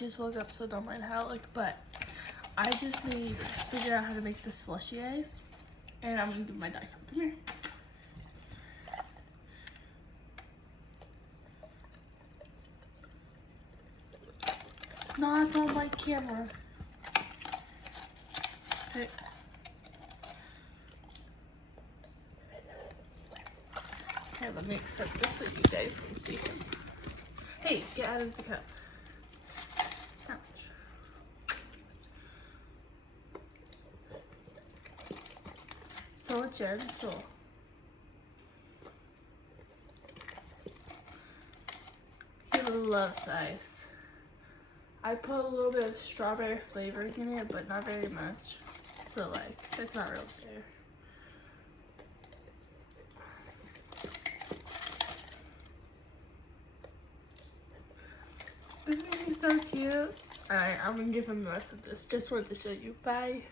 Just woke up, so don't mind how I look, but I just need to figure out how to make the slushy ice, and I'm gonna do my dice. Come here. Not on my camera. Okay. Okay, let me accept this so you guys can see him. Hey, get out of the cup. So gentle. He loves ice. I put a little bit of strawberry flavoring in it, but not very much. So like, it's not real fair. Isn't he so cute? Alright, I'm gonna give him the rest of this. Just wanted to show you. Bye.